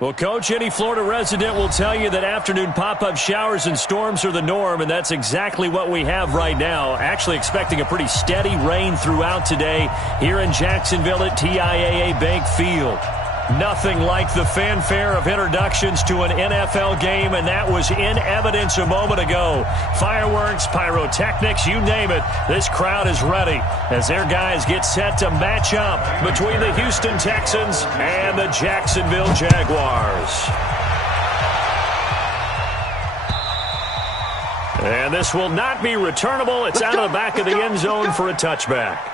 Well, Coach, any Florida resident will tell you that afternoon pop-up showers and storms are the norm, and that's exactly what we have right now. Actually expecting a pretty steady rain throughout today here in Jacksonville at TIAA Bank Field. Nothing like the fanfare of introductions to an NFL game, and that was in evidence a moment ago. Fireworks, pyrotechnics, you name it. This crowd is ready as their guys get set to match up between the Houston Texans and the Jacksonville Jaguars. And this will not be returnable. It's out of the back of the end zone for a touchback.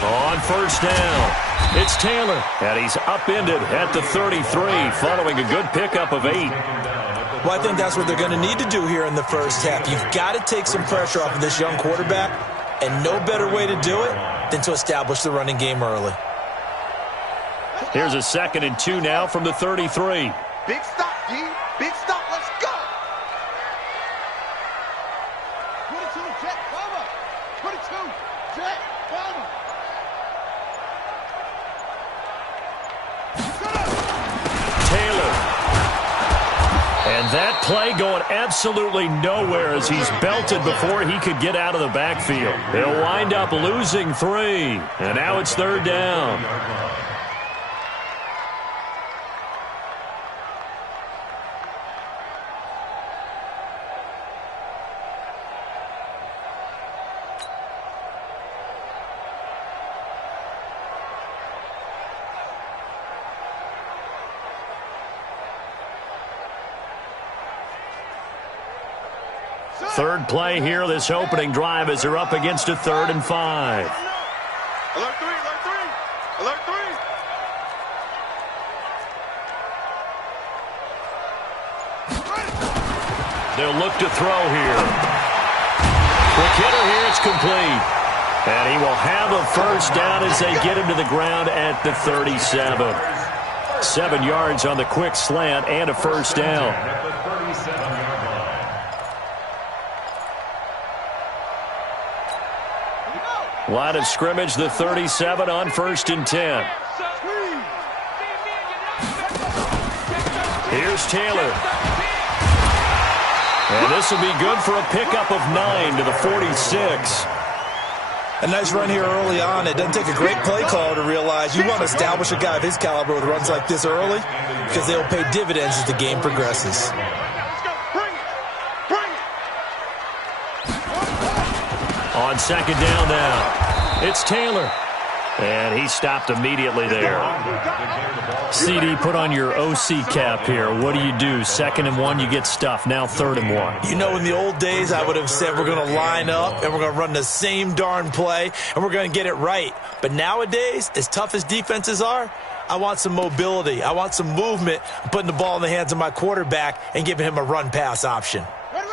On first down, it's Taylor, and he's upended at the 33, following a good pickup of 8. Well, I think that's what they're going to need to do here in the first half. You've got to take some pressure off of this young quarterback, and no better way to do it than to establish the running game early. Here's a 2nd and 2 now from the 33. Big stop, D. Big stop. Let's go. 22, Jet, cover. 22, Jet, cover. Taylor. And that play going absolutely nowhere as he's belted before he could get out of the backfield. He'll wind up losing 3. And now it's 3rd down. Third play here, this opening drive, as they're up against a 3rd and 5. Alert 3, alert 3, alert 3. They'll look to throw here. Quick hitter here, it's complete. And he will have a first down as they get him to the ground at the 37. 7 yards on the quick slant and a first down. Line of scrimmage, the 37 on 1st and 10. Here's Taylor. And this will be good for a pickup of 9 to the 46. A nice run here early on. It doesn't take a great play call to realize you want to establish a guy of his caliber with runs like this early because they'll pay dividends as the game progresses. On 2nd down now, it's Taylor. And he stopped immediately there. CD, put on your OC cap here. What do? 2nd and 1, you get stuffed. Now 3rd and 1. You know, in the old days, I would have said we're going to line up and we're going to run the same darn play and we're going to get it right. But nowadays, as tough as defenses are, I want some mobility. I want some movement, putting the ball in the hands of my quarterback and giving him a run-pass option.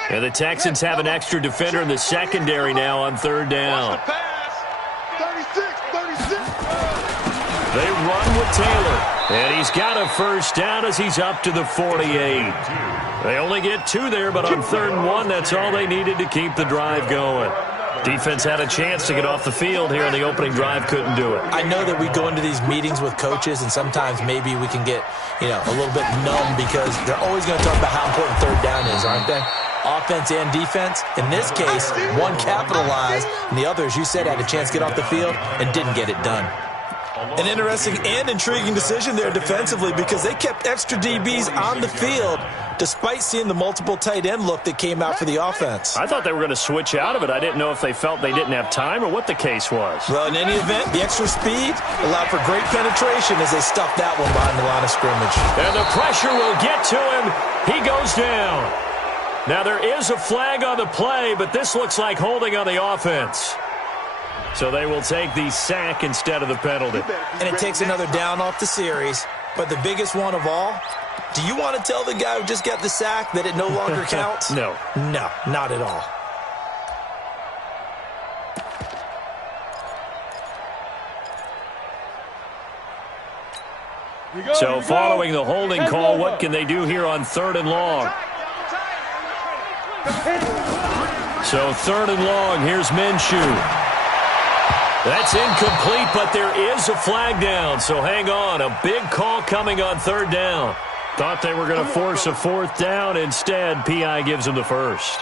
And the Texans have an extra defender in the secondary now on 3rd down. 36. They run with Taylor, and he's got a first down as he's up to the 48. They only get 2 there, but on 3rd and 1, that's all they needed to keep the drive going. Defense had a chance to get off the field here in the opening drive, couldn't do it. I know that we go into these meetings with coaches, and sometimes maybe we can get, a little bit numb because they're always going to talk about how important 3rd down is, aren't they? Offense and defense. In this case, one capitalized, and the other, as you said, had a chance to get off the field and didn't get it done. An interesting and intriguing decision there defensively because they kept extra DBs on the field despite seeing the multiple tight end look that came out for the offense. I thought they were going to switch out of it. I didn't know if they felt they didn't have time or what the case was. Well, in any event, the extra speed allowed for great penetration as they stuffed that one behind the line of scrimmage. And the pressure will get to him. He goes down. Now, there is a flag on the play, but this looks like holding on the offense. So they will take the sack instead of the penalty. And it takes another down off the series. But the biggest one of all, do you want to tell the guy who just got the sack that it no longer counts? No. No, not at all. So following the holding call, what can they do here on 3rd and long? So 3rd and long, here's Minshew. That's incomplete, but there is a flag down. So hang on, a big call coming on 3rd down. Thought they were going to force a 4th down. Instead, P.I. gives them the first.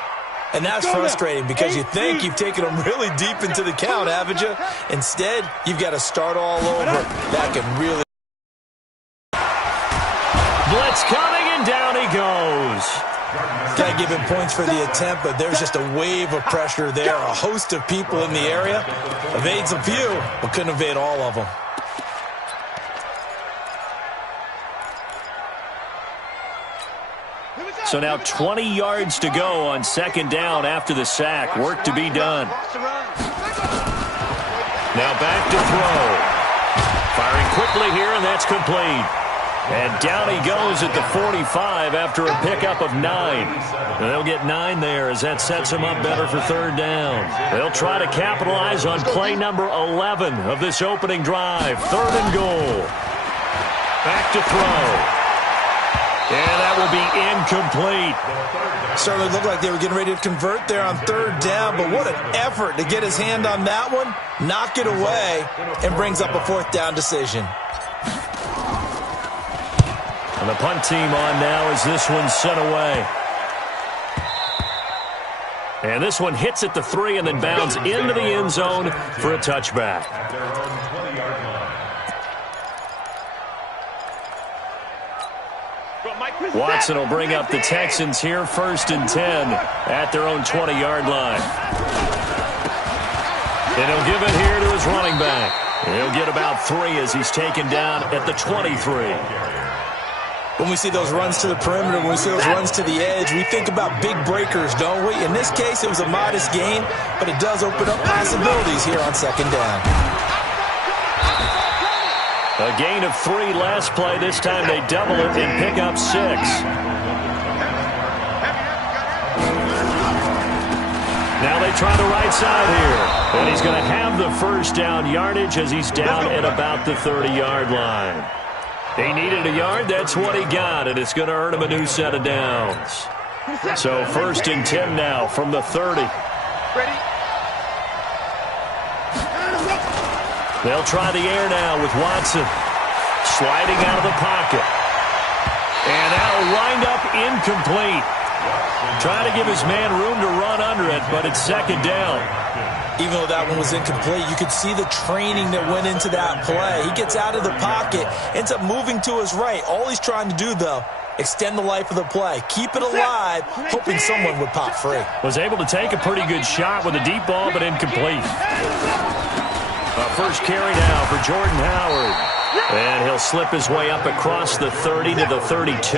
And that's frustrating because you think you've taken them really deep into the count, haven't you? Instead, you've got to start all over. That can really... Blitz coming, and down he goes. Got to give him points for the attempt, but there's just a wave of pressure there. A host of people in the area. Evades a few, but couldn't evade all of them. So now 20 yards to go on 2nd down after the sack. Work to be done. Now back to throw. Firing quickly here, and that's complete. And down he goes at the 45 after a pickup of 9. And they'll get 9 there as that sets him up better for 3rd down. They'll try to capitalize on play number 11 of this opening drive. 3rd and goal. Back to throw. And that will be incomplete. Certainly looked like they were getting ready to convert there on 3rd down, but what an effort to get his hand on that one, knock it away, and brings up a 4th down decision. And the punt team on now as this one's sent away. And this one hits at the 3 and then bounds into the end zone for a touchback. Watson will bring up the Texans here 1st and 10 at their own 20-yard line. And he'll give it here to his running back. He'll get about 3 as he's taken down at the 23. When we see those runs to the perimeter, when we see those runs to the edge, we think about big breakers, don't we? In this case, it was a modest gain, but it does open up possibilities here on 2nd down. A gain of 3 last play. This time they double it and pick up 6. Now they try the right side here. And he's going to have the 1st down yardage as he's down at about the 30-yard line. He needed a yard. That's what he got, and it's going to earn him a new set of downs. So 1st and 10 now from the 30. Ready? They'll try the air now with Watson. Sliding out of the pocket. And that'll wind up incomplete. Trying to give his man room to run under it, but it's 2nd down. Even though that one was incomplete, you could see the training that went into that play. He gets out of the pocket, ends up moving to his right. All he's trying to do, though, extend the life of the play. Keep it alive, hoping someone would pop free. Was able to take a pretty good shot with a deep ball, but incomplete. First carry now for Jordan Howard. And he'll slip his way up across the 30 to the 32.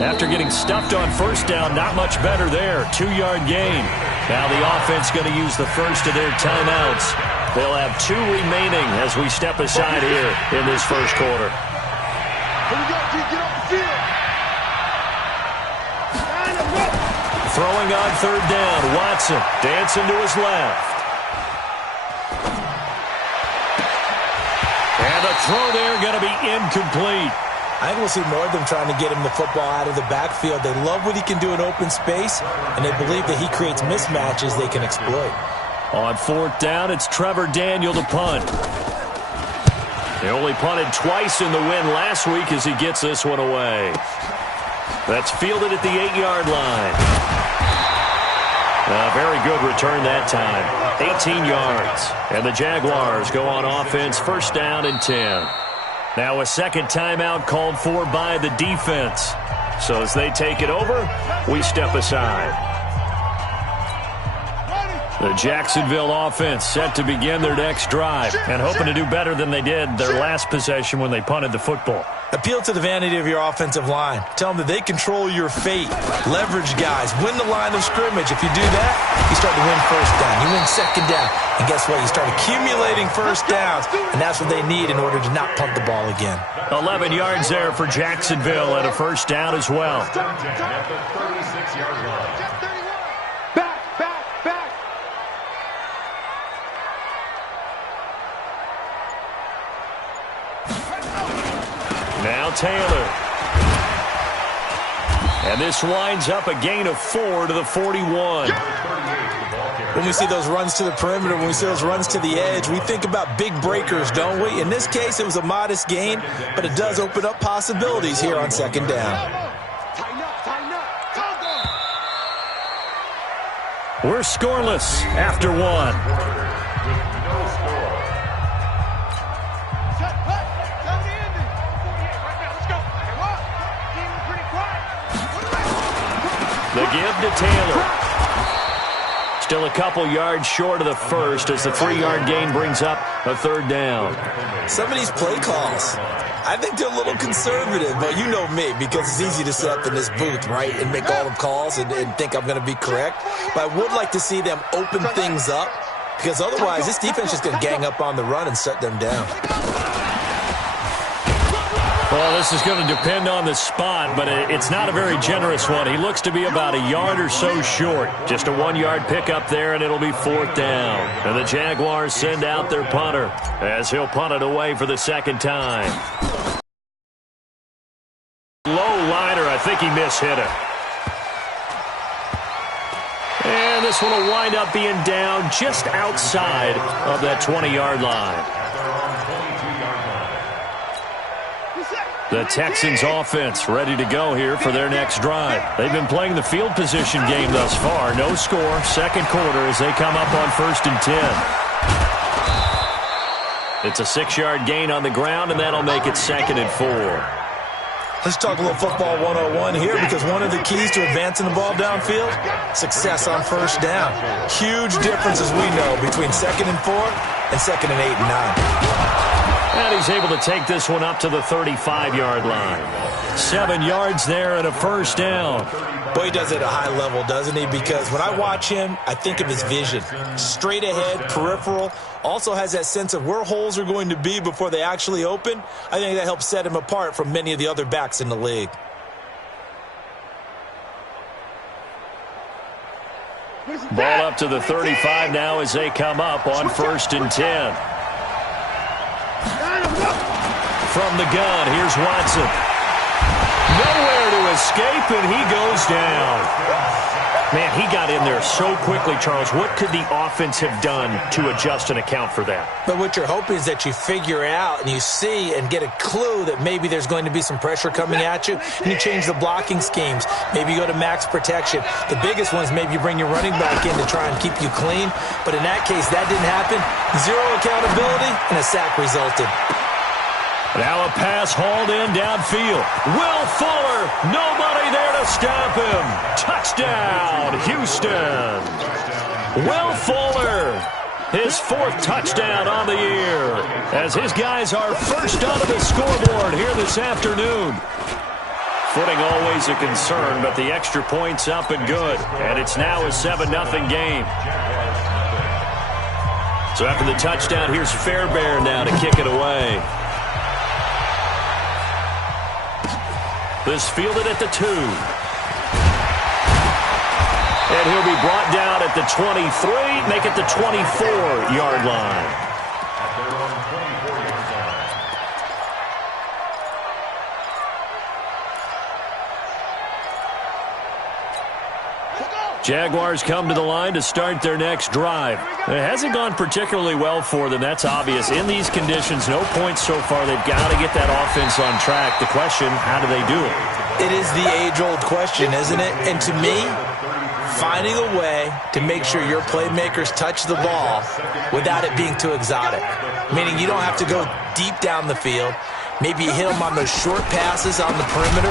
After getting stuffed on 1st down, not much better there. 2-yard gain. Now the offense going to use the first of their timeouts. They'll have 2 remaining as we step aside here in this 1st quarter. Here we go, G. Get off the field. Throwing on 3rd down. Watson dancing to his left. And the throw there going to be incomplete. I think we'll see more of them trying to get him the football out of the backfield. They love what he can do in open space, and they believe that he creates mismatches they can exploit. On 4th down, it's Trevor Daniel to punt. He only punted twice in the win last week as he gets this one away. That's fielded at the 8-yard line. A very good return that time. 18 yards. And the Jaguars go on offense, 1st down and 10. Now a 2nd timeout called for by the defense. So as they take it over, we step aside. The Jacksonville offense set to begin their next drive and hoping to do better than they did their last possession when they punted the football. Appeal to the vanity of your offensive line. Tell them that they control your fate. Leverage guys. Win the line of scrimmage. If you do that, you start to win first down. You win second down. And guess what? You start accumulating first downs. And that's what they need in order to not punt the ball again. 11 yards there for Jacksonville and a first down as well. Now Taylor. And this winds up a gain of 4 to the 41. When we see those runs to the perimeter, when we see those runs to the edge, we think about big breakers, don't we? In this case, it was a modest gain, but it does open up possibilities here on second down. We're scoreless after one. The give to Taylor. Still a couple yards short of the first as the 3-yard gain brings up a third down. Some of these play calls, I think they're a little conservative, but you know me, because it's easy to sit up in this booth, right, and make all the calls and think I'm going to be correct. But I would like to see them open things up, because otherwise this defense is going to gang up on the run and shut them down. Well, this is going to depend on the spot, but it's not a very generous one. He looks to be about a yard or so short. Just a 1-yard pickup there, and it'll be fourth down. And the Jaguars send out their punter as he'll punt it away for the second time. Low liner, I think he mishit it. And this one will wind up being down just outside of that 20-yard line. The Texans offense ready to go here for their next drive. They've been playing the field position game thus far. No score, second quarter as they come up on 1st and 10. It's a 6-yard gain on the ground, and that'll make it 2nd and 4. Let's talk a little football 101 here, because one of the keys to advancing the ball downfield, success on first down. Huge difference, as we know, between 2nd and 4 and 2nd and 8 and 9. And he's able to take this one up to the 35-yard line. 7 yards there and a first down. Boy, he does it at a high level, doesn't he? Because when I watch him, I think of his vision. Straight ahead, peripheral. Also has that sense of where holes are going to be before they actually open. I think that helps set him apart from many of the other backs in the league. Ball up to the 35 now as they come up on 1st and 10. From the gun, here's Watson. Nowhere to escape, and he goes down. Man, he got in there so quickly, Charles. What could the offense have done to adjust and account for that? But what you're hoping is that you figure out and you see and get a clue that maybe there's going to be some pressure coming at you, and you change the blocking schemes. Maybe you go to max protection. The biggest one is maybe you bring your running back in to try and keep you clean. But in that case, that didn't happen. Zero accountability, and a sack resulted. Now a pass hauled in downfield. Will Fuller, nobody there to stop him. Touchdown, Houston. Will Fuller, his 4th touchdown on the year, as his guys are first onto the scoreboard here this afternoon. Footing always a concern, but the extra point's up and good, and it's now a 7-0 game. So after the touchdown, here's Fairbairn now to kick it away. This fielded at the 2. And he'll be brought down at the 23, make it the 24-yard line. Jaguars come to the line to start their next drive. It hasn't gone particularly well for them. That's obvious. In these conditions, no points so far. They've got to get that offense on track. The question, how do they do it? It is the age-old question, isn't it? And to me, finding a way to make sure your playmakers touch the ball without it being too exotic. Meaning you don't have to go deep down the field. Maybe you hit them on those short passes on the perimeter.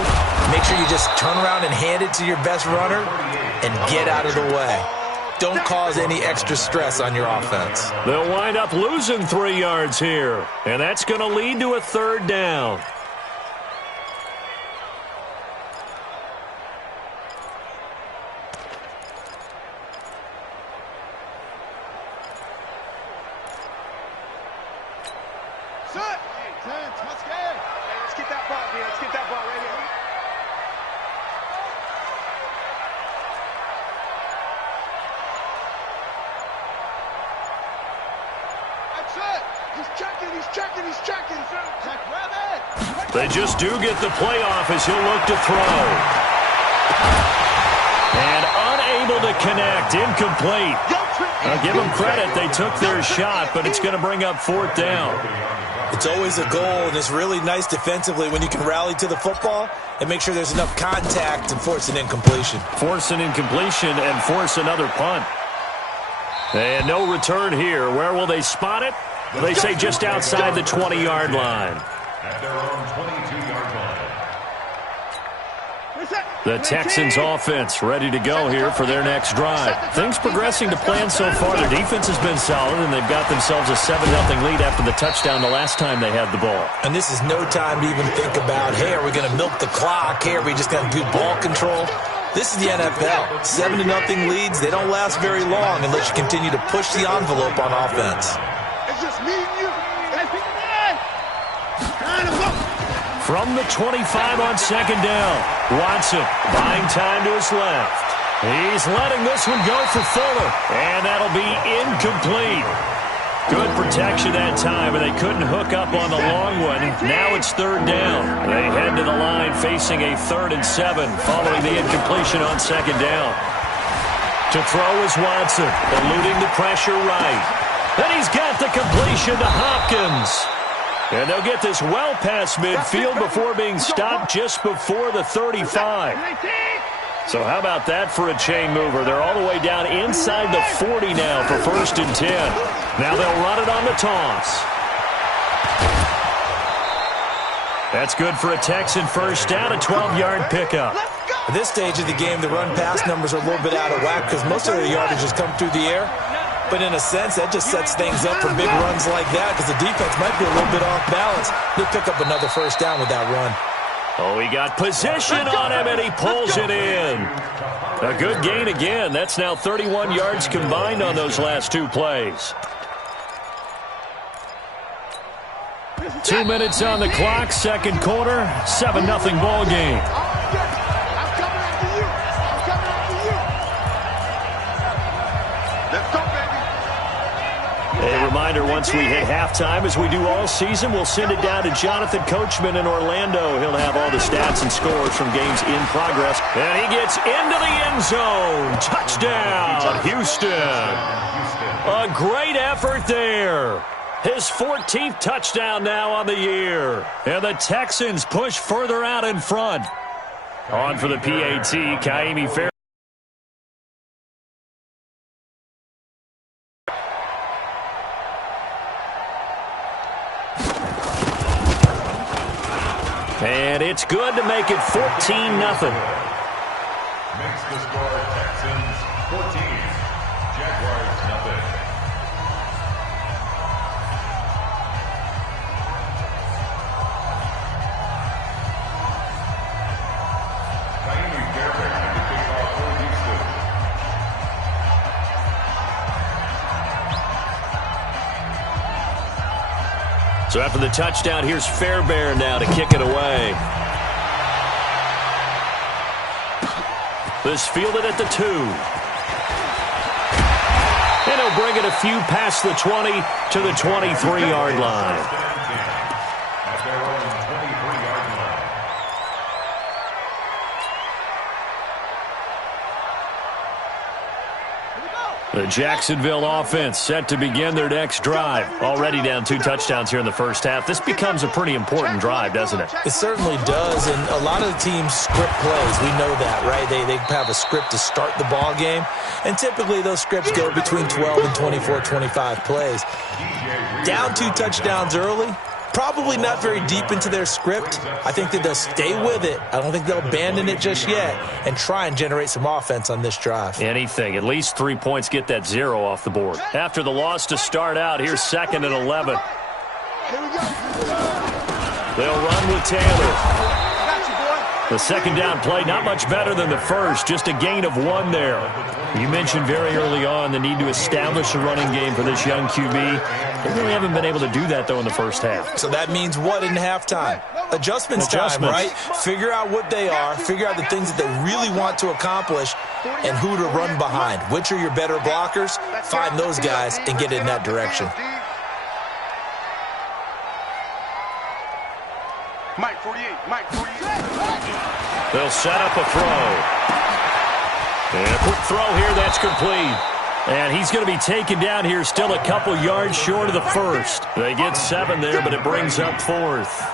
Make sure you just turn around and hand it to your best runner and get out of the way. Don't cause any extra stress on your offense. They'll wind up losing 3 yards here, and that's going to lead to a third down. That's it. Let's get that ball, man. Let's get that ball right here. That's it. He's checking. Grab it. They just do get the playoff as he'll look to throw. And unable to connect. Incomplete. I'll give them credit. They took their shot, but it's going to bring up 4th down. It's always a goal, and it's really nice defensively when you can rally to the football and make sure there's enough contact and force an incompletion. Force an incompletion and force another punt. And no return here. Where will they spot it? They say just outside the 20-yard line. At their own 22-yard line. The Texans offense ready to go here for their next drive. Things progressing to plan so far. Their defense has been solid, and they've got themselves a 7-0 lead after the touchdown the last time they had the ball. And this is no time to even think about, hey, are we going to milk the clock? Hey, are we just going to do ball control? This is the NFL. 7-0 leads, they don't last very long unless you continue to push the envelope on offense. It's just me and you. From the 25 on 2nd down, Watson buying time to his left. He's letting this one go for Fuller, and that'll be incomplete. Good protection that time, and they couldn't hook up on the long one. Now it's 3rd down. They head to the line facing a 3rd and 7 following the incompletion on 2nd down. To throw is Watson, eluding the pressure right. And he's got the completion to Hopkins. And they'll get this well past midfield before being stopped just before the 35. So how about that for a chain mover? They're all the way down inside the 40 now for 1st and 10. Now they'll run it on the toss. That's good for a Texan first down, a 12-yard pickup. At this stage of the game, the run-pass numbers are a little bit out of whack because most of their yardage has come through the air. But in a sense, that just sets things up for big runs like that because the defense might be a little bit off balance. They'll pick up another first down with that run. Oh, he got position on him, and he pulls it in. A good gain again. That's now 31 yards combined on those last 2 plays. 2 minutes on the clock, 2nd quarter, 7-0 ball game. A reminder, once we hit halftime, as we do all season, we'll send it down to Jonathan Coachman in Orlando. He'll have all the stats and scores from games in progress. And he gets into the end zone. Touchdown, Houston. A great effort there. His 14th touchdown now on the year. And the Texans push further out in front. On for the PAT, Kaimi Fair. And it's good to make it 14-0. Makes the score Texans 14, Jaguars 0. Kaimi Fairbairn to kick off for Houston. So after the touchdown, here's Fairbairn now to kick it away. This fielded at the 2. And he'll bring it a few past the 20 to the 23-yard line. At their own 23-yard line. The Jacksonville offense set to begin their next drive. Already down 2 touchdowns here in the first half. This becomes a pretty important drive, doesn't it? It certainly does, and a lot of the teams script plays. We know that, right? They have a script to start the ball game, and typically those scripts go between 12 and 24, 25 plays. Down 2 touchdowns early, probably not very deep into their script. I think that they'll stay with it. I don't think they'll abandon it just yet and try and generate some offense on this drive. Anything. At least 3 points, get that 0 off the board. After the loss to start out, here's 2nd and 11. They'll run with Taylor. The 2nd down play, not much better than the first, just a gain of 1 there. You mentioned very early on the need to establish a running game for this young QB. They really haven't been able to do that, though, in the first half. So that means what in halftime? Adjustments time, right? Figure out what they are, figure out the things that they really want to accomplish, and who to run behind. Which are your better blockers? Find those guys and get in that direction. Mike 48, Mike 48. They'll set up a throw. And a quick throw here, that's complete. And he's going to be taken down here, still a couple yards short of the first. They get 7 there, but it brings up 4th.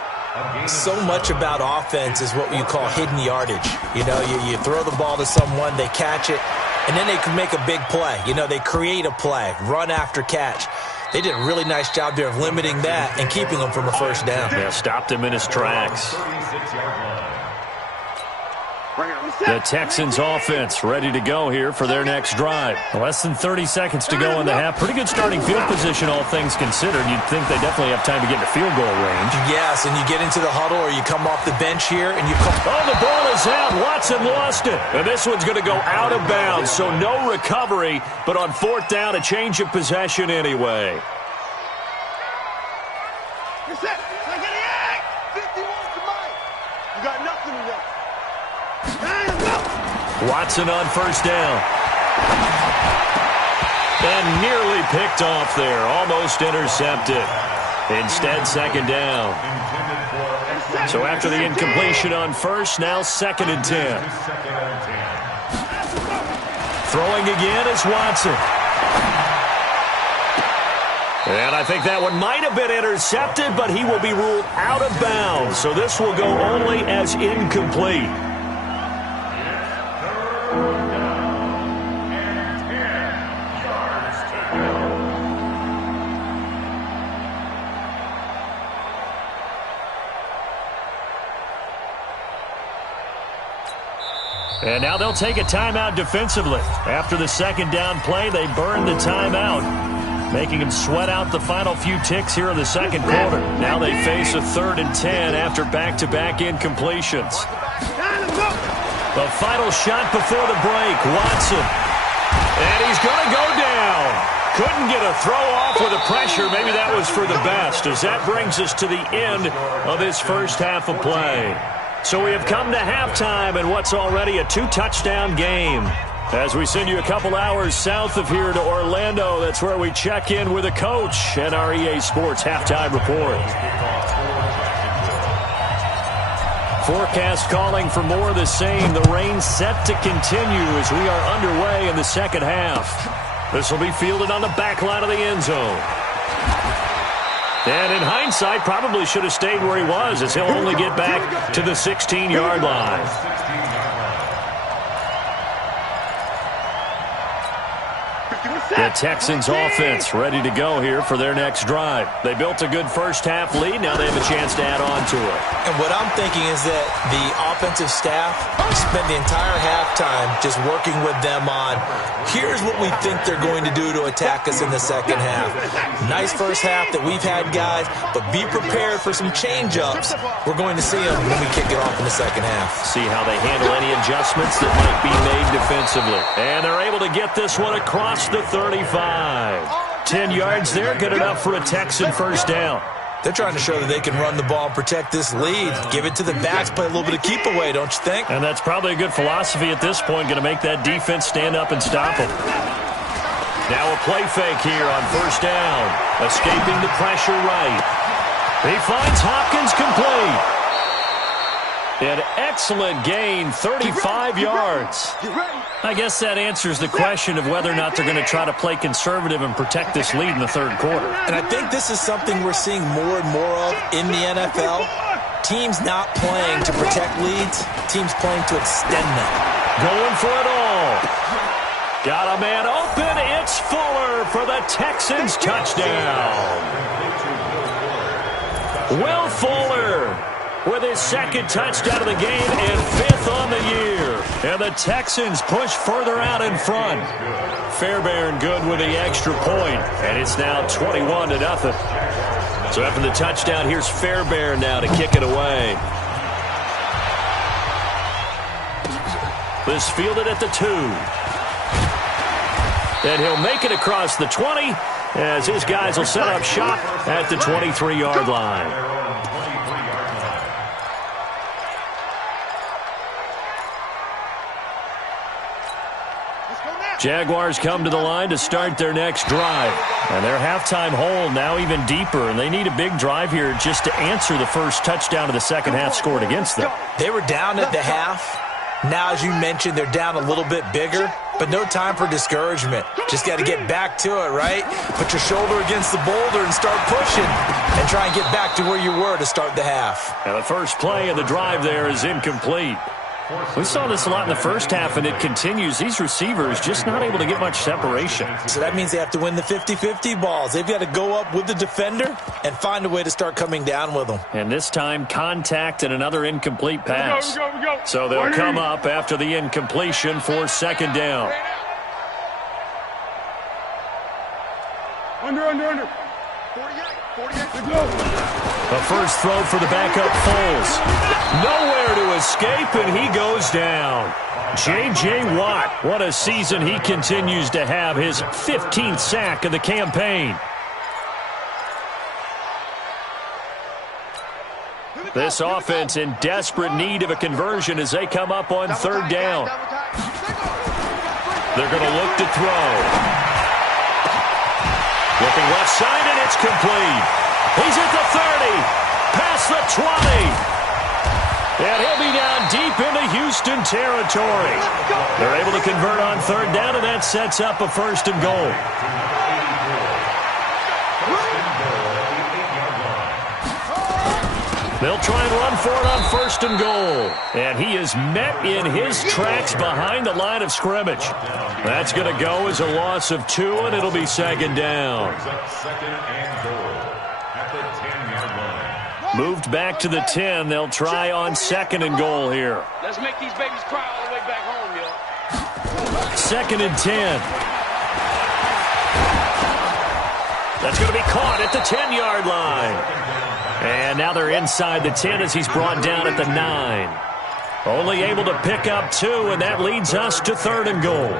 So much about offense is what you call hidden yardage. You know, you throw the ball to someone, they catch it, and then they can make a big play. You know, they create a play, run after catch. They did a really nice job there of limiting that and keeping him from a first down. Yeah, stopped him in his tracks. The Texans offense ready to go here for their next drive. Less than 30 seconds to go in the half. Pretty good starting field position, all things considered. You'd think they definitely have time to get to field goal range. Yes, and you get into the huddle or you come off the bench here and you come... Oh, the ball is out. Watson lost it. And this one's going to go out of bounds, so no recovery. But on 4th down, a change of possession anyway. You're set. 51 to Mike. You got nothing to do. Watson on first down. And nearly picked off there. Almost intercepted. Instead, 2nd down. So after the incompletion on first, now 2nd and 10. Throwing again is Watson. And I think that one might have been intercepted, but he will be ruled out of bounds. So this will go only as incomplete. And now they'll take a timeout defensively. After the 2nd down play, they burn the timeout, making them sweat out the final few ticks here in the 2nd quarter. Now they face a 3rd and 10 after back-to-back incompletions. The final shot before the break, Watson. And he's going to go down. Couldn't get a throw off with the pressure. Maybe that was for the best, as that brings us to the end of this first half of play. So we have come to halftime in what's already a 2-touchdown game. As we send you a couple hours south of here to Orlando, that's where we check in with a coach and our EA Sports halftime report. Forecast calling for more of the same. The rain set to continue as we are underway in the 2nd half. This will be fielded on the back line of the end zone. And in hindsight, probably should have stayed where he was, as he'll only get back to the 16-yard line. The Texans offense ready to go here for their next drive. They built a good first half lead. Now they have a chance to add on to it. And what I'm thinking is that the offensive staff spent the entire halftime just working with them on, here's what we think they're going to do to attack us in the 2nd half. Nice first half that we've had, guys, but be prepared for some change-ups. We're going to see them when we kick it off in the 2nd half. See how they handle any adjustments that might be made defensively. And they're able to get this one across the 35. 10 yards there, good enough for a Texan first down. They're trying to show that they can run the ball and protect this lead. Give it to the backs, play a little bit of keep away, don't you think? And that's probably a good philosophy at this point, going to make that defense stand up and stop them. Now a play fake here on first down. Escaping the pressure right. He finds Hopkins complete. An excellent gain, 35 yards. I guess that answers the question of whether or not they're going to try to play conservative and protect this lead in the 3rd quarter. And I think this is something we're seeing more and more of in the NFL. Teams not playing to protect leads, teams playing to extend them. Going for it all. Got a man open. It's Fuller for the Texans touchdown. Will Fuller with his 2nd touchdown of the game and 5th on the year. And the Texans push further out in front. Fairbairn good with the extra point, and it's now 21-0. So after the touchdown, here's Fairbairn now to kick it away. This fielded at the 2. And he'll make it across the 20 as his guys will set up shop at the 23-yard line. Jaguars come to the line to start their next drive. And their halftime hole now even deeper, and they need a big drive here just to answer the first touchdown of the second half scored against them. They were down at the half. Now, as you mentioned, they're down a little bit bigger, but no time for discouragement. Just got to get back to it, right? Put your shoulder against the boulder and start pushing and try and get back to where you were to start the half. And the first play of the drive there is incomplete. We saw this a lot in the first half, and it continues. These receivers just not able to get much separation. So that means they have to win the 50-50 balls. They've got to go up with the defender and find a way to start coming down with them. And this time, contact and another incomplete pass. We go. So they'll come up after the incompletion for second down. Under. 48. Let's go. The first throw for the backup Foles. Nowhere to escape, and he goes down. J.J. Watt, what a season he continues to have. His 15th sack of the campaign. This offense in desperate need of a conversion as they come up on third down. They're going to look to throw. Looking left side, and it's complete. He's at the 30, past the 20. And he'll be down deep into Houston territory. They're able to convert on third down, and that sets up a first and goal. They'll try and run for it on first and goal. And he is met in his tracks behind the line of scrimmage. That's going to go as a loss of 2, and it'll be second down. Second and goal at the 10-yard line. Moved back to the 10. They'll try on second and goal here. Let's make these babies cry all the way back home, yo. Second and 10. That's going to be caught at the 10-yard line. And now they're inside the 10 as he's brought down at the 9. Only able to pick up 2, and that leads us to third and goal.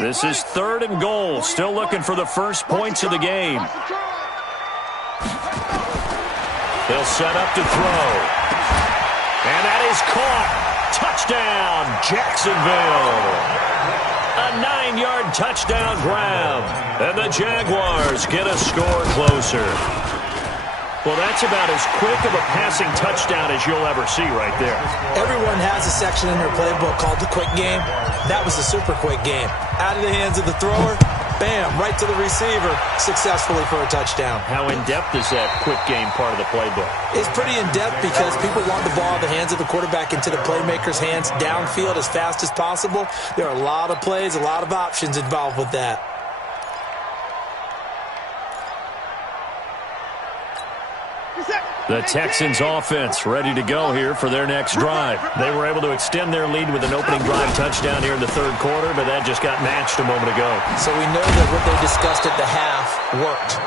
This is third and goal. Still looking for the first points of the game. They'll set up to throw. And that is caught. Touchdown, Jacksonville. A 9-yard touchdown grab. And the Jaguars get a score closer. Well, that's about as quick of a passing touchdown as you'll ever see right there. Everyone has a section in their playbook called the quick game. That was the super quick game. Out of the hands of the thrower, bam, right to the receiver, successfully for a touchdown. How in-depth is that quick game part of the playbook? It's pretty in-depth because people want the ball in the hands of the quarterback into the playmaker's hands downfield as fast as possible. There are a lot of plays, a lot of options involved with that. The Texans offense ready to go here for their next drive. They were able to extend their lead with an opening drive touchdown here in the third quarter, but that just got matched a moment ago. So we know that what they discussed at the half worked.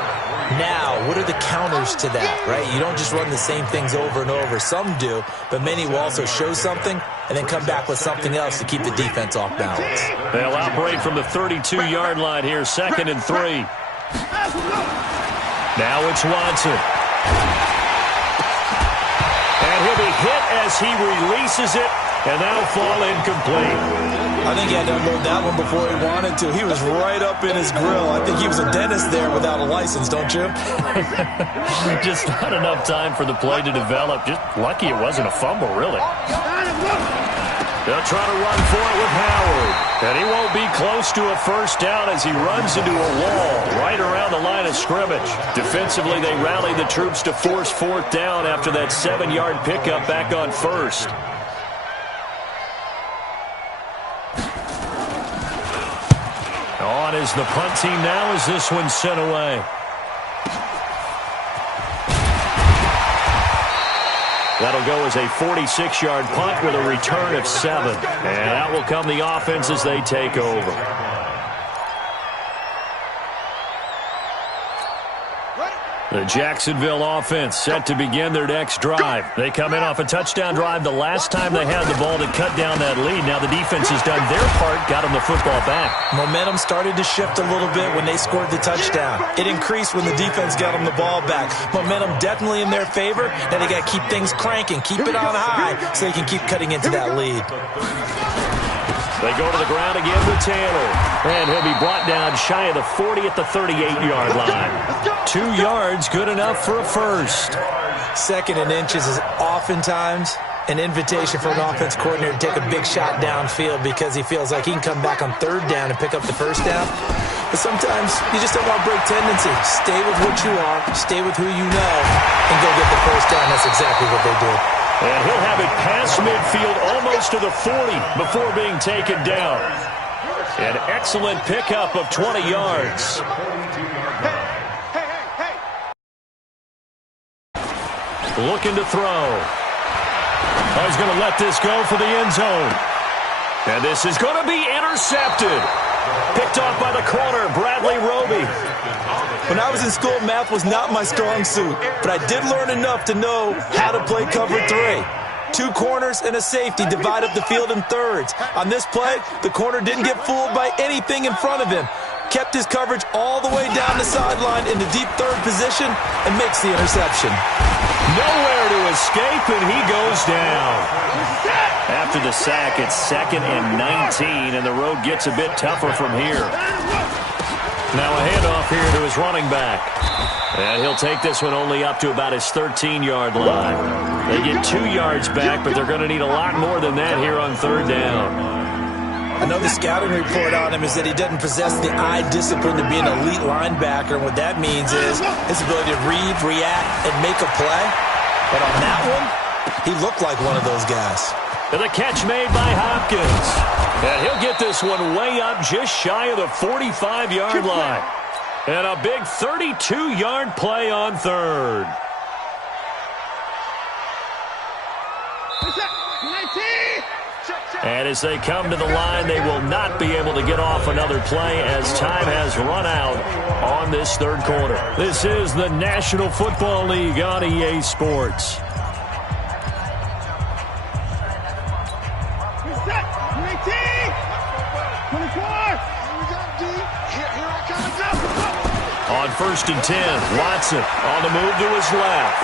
Now, what are the counters to that, right? You don't just run the same things over and over. Some do, but many will also show something and then come back with something else to keep the defense off balance. They'll operate from the 32-yard line here, second and 3. Now it's Watson. And he'll be hit as he releases it, and that'll fall incomplete. I think he had to unload that one before he wanted to. He was right up in his grill. I think he was a dentist there without a license, don't you? Just not enough time for the play to develop. Just lucky it wasn't a fumble, really. They'll try to run for it with Howard. And he won't be close to a first down as he runs into a wall right around the line of scrimmage. Defensively, they rally the troops to force fourth down after that 7-yard pickup back on first. On is the punt team now as this one's sent away. That'll go as a 46-yard punt with a return of 7. And out will come the offense as they take over. The Jacksonville offense set to begin their next drive. They come in off a touchdown drive the last time they had the ball to cut down that lead. Now the defense has done their part, got them the football back. Momentum started to shift a little bit when they scored the touchdown. It increased when the defense got them the ball back. Momentum definitely in their favor. Now they got to keep things cranking, keep it on high so they can keep cutting into that lead. They go to the ground again with Taylor. And he'll be brought down shy of the 40 at the 38-yard line. 2 yards, good enough for a first. Second and inches is oftentimes an invitation for an offense coordinator to take a big shot downfield because he feels like he can come back on third down and pick up the first down. But sometimes you just don't want to break tendency. Stay with what you are, stay with who you know, and go get the first down. That's exactly what they did. And he'll have it past midfield almost to the 40 before being taken down. An excellent pickup of 20 yards. Looking to throw. Oh, he's going to let this go for the end zone. And this is going to be intercepted. Picked off by the corner, Bradley Roby. When I was in school, math was not my strong suit, but I did learn enough to know how to play cover 3. 2 corners and a safety divide up the field in thirds. On this play, the corner didn't get fooled by anything in front of him. Kept his coverage all the way down the sideline in the deep third position and makes the interception. Nowhere to escape, and he goes down. After the sack, it's 2nd and 19, and the road gets a bit tougher from here. Now a handoff here to his running back. And he'll take this one only up to about his 13-yard line. They get 2 yards back, but they're going to need a lot more than that here on third down. Another scouting report on him is that he doesn't possess the eye discipline to be an elite linebacker. And what that means is his ability to read, react, and make a play. But on that one, he looked like one of those guys. And the catch made by Hopkins. And he'll get this one way up just shy of the 45-yard line. And a big 32-yard play on third. And as they come to the line, they will not be able to get off another play as time has run out on this third quarter. This is the National Football League on EA Sports. On 1st and 10, Watson on the move to his left.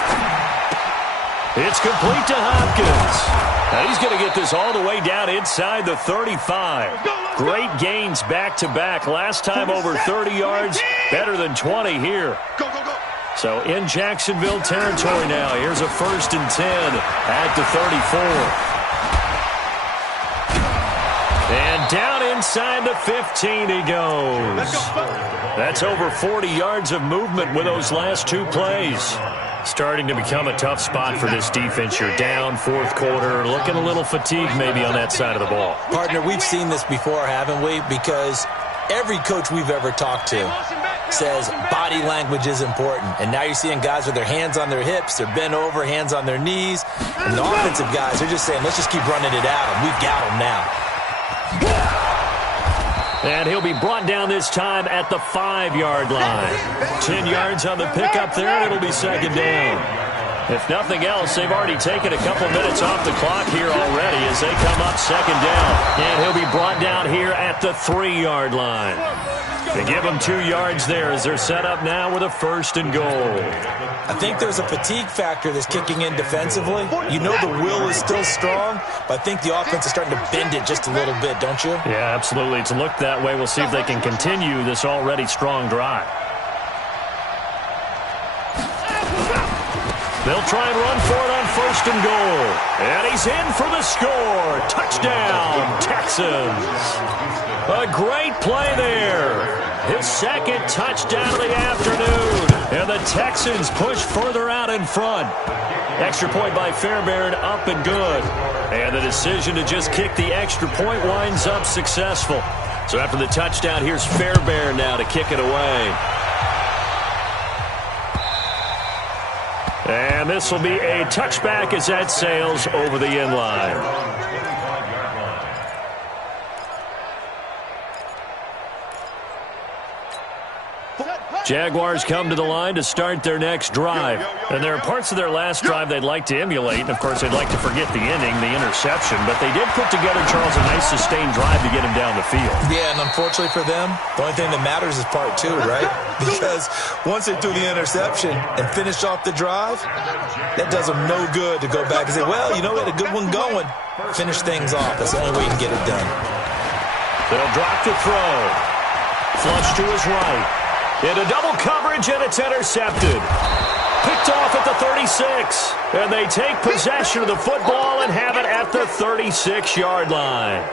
It's complete to Hopkins. Now he's going to get this all the way down inside the 35. Great gains back-to-back. Last time over 30 yards, better than 20 here. So in Jacksonville territory now. Here's a 1st and 10 at the 34. And down inside the 15 he goes. That's over 40 yards of movement with those last 2 plays. Starting to become a tough spot for this defense. You're down 4th quarter, looking a little fatigued maybe on that side of the ball. Partner, we've seen this before, haven't we? Because every coach we've ever talked to says body language is important. And now you're seeing guys with their hands on their hips, they're bent over, hands on their knees. And the offensive guys are just saying, let's just keep running it out. We've got them now. And he'll be brought down this time at the 5-yard line. 10 yards on the pickup there, and it'll be 2nd down. If nothing else, they've already taken a couple minutes off the clock here already as they come up 2nd down. And he'll be brought down here at the 3-yard line. They give him 2 yards there as they're set up now with a 1st and goal. I think there's a fatigue factor that's kicking in defensively. You know the will is still strong, but I think the offense is starting to bend it just a little bit, don't you? Yeah, absolutely. It's looked that way. We'll see if they can continue this already strong drive. They'll try and run for it on 1st and goal. And he's in for the score. Touchdown, Texans. A great play there. His 2nd touchdown of the afternoon. And the Texans push further out in front. Extra point by Fairbairn, up and good. And the decision to just kick the extra point winds up successful. So after the touchdown, here's Fairbairn now to kick it away. And this will be a touchback as that sails over the end line. Set, Jaguars come to the line to start their next drive. And there are parts of their last drive they'd like to emulate. And, of course, they'd like to forget the inning, the interception. But they did put together, Charles, a nice sustained drive to get him down the field. Yeah, and unfortunately for them, the only thing that matters is part two, right? Because once they threw the interception and finished off the drive, that does them no good to go back and say, well, you know, we had a good one going. Finish things off. That's the only way you can get it done. They'll drop to throw. Flush to his right. Into double coverage, and it's intercepted. Picked off at the 36. And they take possession of the football and have it at the 36-yard line.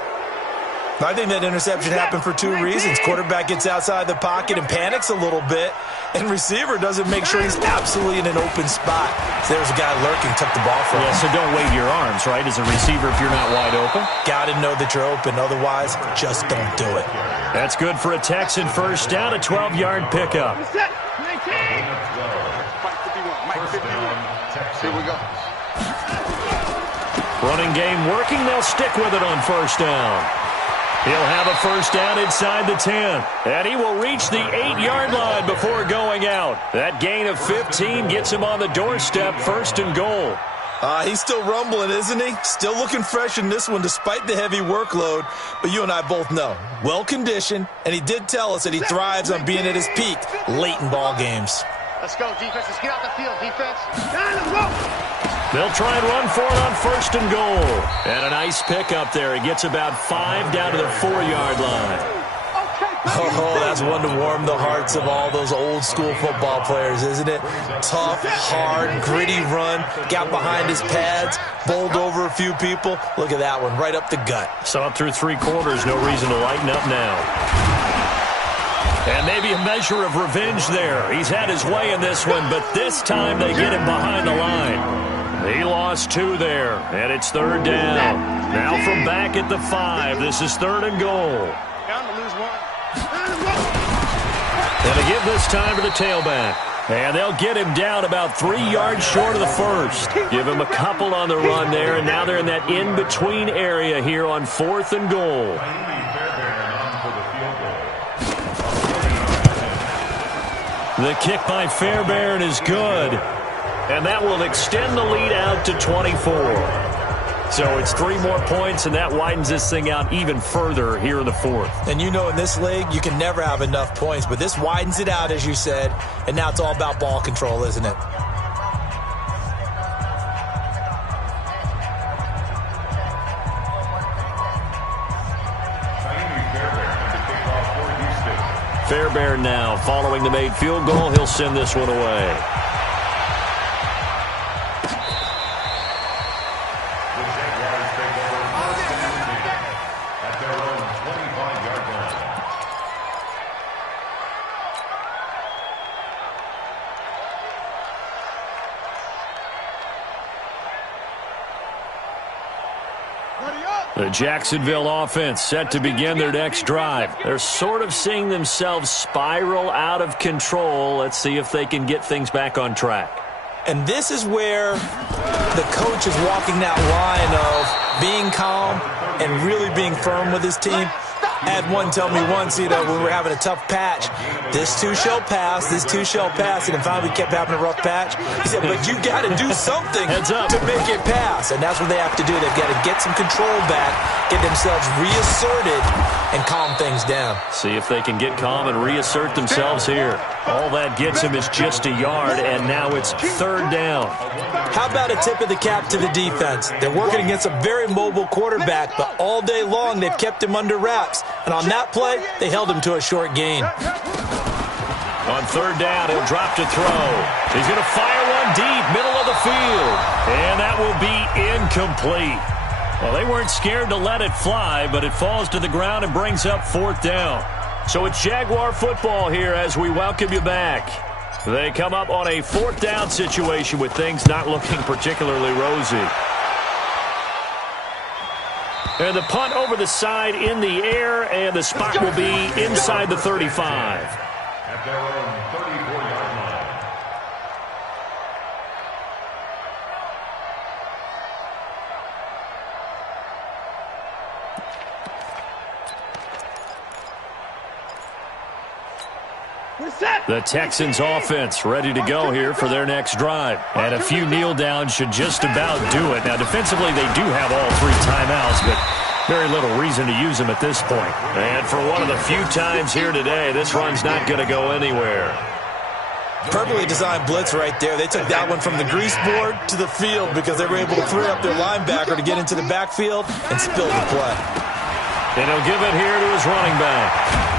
I think that interception happened for two reasons. Quarterback gets outside the pocket and panics a little bit, and receiver doesn't make sure he's absolutely in an open spot. So there's a guy lurking, took the ball from him. Yeah, so don't wave your arms, right, as a receiver if you're not wide open. Got to know that you're open. Otherwise, just don't do it. That's good for a Texan first down, a 12-yard pickup. Here we go. Running game working. They'll stick with it on first down. He'll have a first down inside the 10. And he will reach the 8-yard line before going out. That gain of 15 gets him on the doorstep, first and goal. He's still rumbling, isn't he? Still looking fresh in this one despite the heavy workload. But you and I both know, well-conditioned, and he did tell us that he thrives on being at his peak late in ball games. Let's go, defense. Let's get out the field, defense. They'll try and run for it on first and goal. And a nice pickup there. He gets about 5 down to the 4-yard line. Oh, that's one to warm the hearts of all those old-school football players, isn't it? Tough, hard, gritty run. Got behind his pads, bowled over a few people. Look at that one, right up the gut. Saw it through 3 quarters. No reason to lighten up now. And maybe a measure of revenge there. He's had his way in this one, but this time they get him behind the line. He lost 2 there, and it's third down. Now from back at the 5, this is third and goal. Down to lose 1. And they give this time to the tailback. And they'll get him down about 3 yards short of the first. Give him a couple on the run there, and now they're in that in-between area here on fourth and goal. The kick by Fairbairn is good. And that will extend the lead out to 24. So it's 3 more points, and that widens this thing out even further here in the fourth. And you know in this league, you can never have enough points, but this widens it out, as you said, and now it's all about ball control, isn't it? Fairbairn now following the made field goal. He'll send this one away. The Jacksonville offense set to begin their next drive. They're sort of seeing themselves spiral out of control. Let's see if they can get things back on track. And this is where the coach is walking that line of being calm and really being firm with his team. I had one tell me once, when we were having a tough patch, this too shall pass, this too shall pass. And finally we kept having a rough patch. He said, but you got to do something to make it pass. And that's what they have to do. They've got to get some control back, get themselves reasserted, and calm things down. See if they can get calm and reassert themselves here. All that gets him is just a yard, and now it's third down. How about a tip of the cap to the defense? They're working against a very mobile quarterback, but all day long they've kept him under wraps. And on that play, they held him to a short gain. On third down, he'll drop to throw. He's going to fire one deep, middle of the field. And that will be incomplete. Well, they weren't scared to let it fly, but it falls to the ground and brings up fourth down. So it's Jaguar football here as we welcome you back. They come up on a fourth down situation with things not looking particularly rosy. And the punt over the side in the air, and the spot will be inside the 35. At their own 34-yard line. The Texans offense ready to go here for their next drive. And a few kneel downs should just about do it. Now, defensively, they do have all 3 timeouts, but very little reason to use them at this point. And for one of the few times here today, this run's not going to go anywhere. Perfectly designed blitz right there. They took that one from the grease board to the field because they were able to free up their linebacker to get into the backfield and spill the play. And he'll give it here to his running back.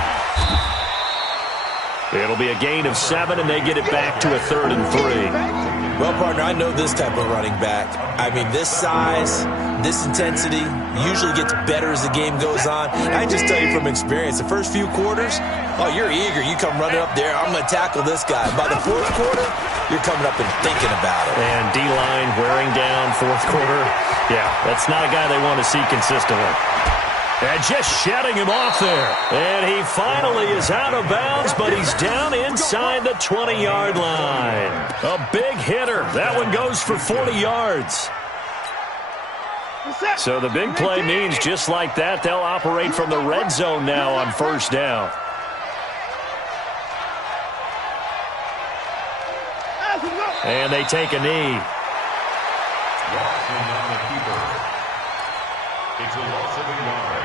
It'll be a gain of 7, and they get it back to a 3rd and 3. Well, partner, I know this type of running back. I mean, this size, this intensity usually gets better as the game goes on. I can just tell you from experience, the first few quarters, oh, you're eager. You come running up there, I'm going to tackle this guy. By the 4th quarter, you're coming up and thinking about it. And D-line wearing down 4th quarter. Yeah, that's not a guy they want to see consistently. And just shedding him off there. And he finally is out of bounds, but he's down inside the 20-yard line. A big hitter. That one goes for 40 yards. So the big play means just like that, they'll operate from the red zone now on 1st down. And they take a knee. Watson on the keeper. It's a loss of a yard.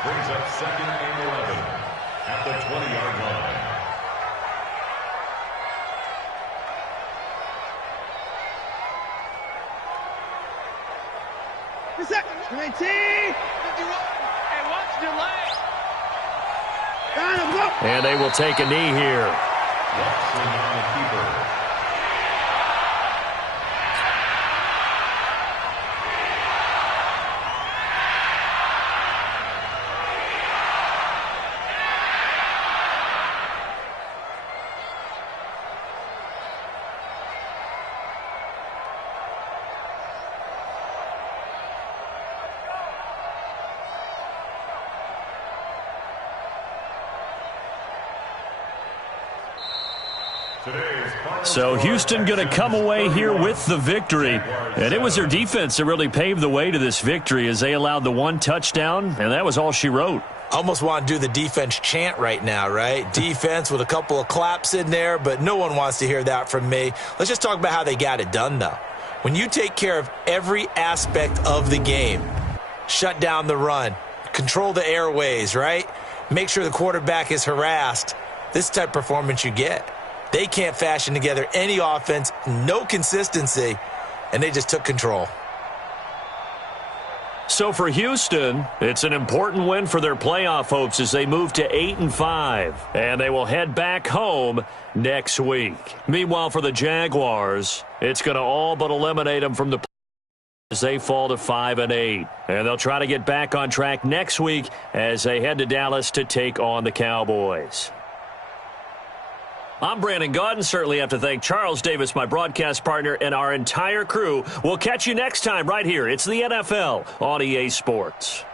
Brings up 2nd and 11 at the 20-yard line. And they will take a knee here. Watson on the keeper. So Houston going to come away here with the victory. And it was their defense that really paved the way to this victory as they allowed the 1 touchdown, and that was all she wrote. Almost want to do the defense chant right now, right? Defense with a couple of claps in there, but no one wants to hear that from me. Let's just talk about how they got it done, though. When you take care of every aspect of the game, shut down the run, control the airways, right? Make sure the quarterback is harassed. This type of performance you get. They can't fashion together any offense, no consistency, and they just took control. So for Houston, it's an important win for their playoff hopes as they move to 8-5, and they will head back home next week. Meanwhile, for the Jaguars, it's going to all but eliminate them from the playoffs as they fall to 5-8. And they'll try to get back on track next week as they head to Dallas to take on the Cowboys. I'm Brandon Gaudin. Certainly have to thank Charles Davis, my broadcast partner, and our entire crew. We'll catch you next time right here. It's the NFL on EA Sports.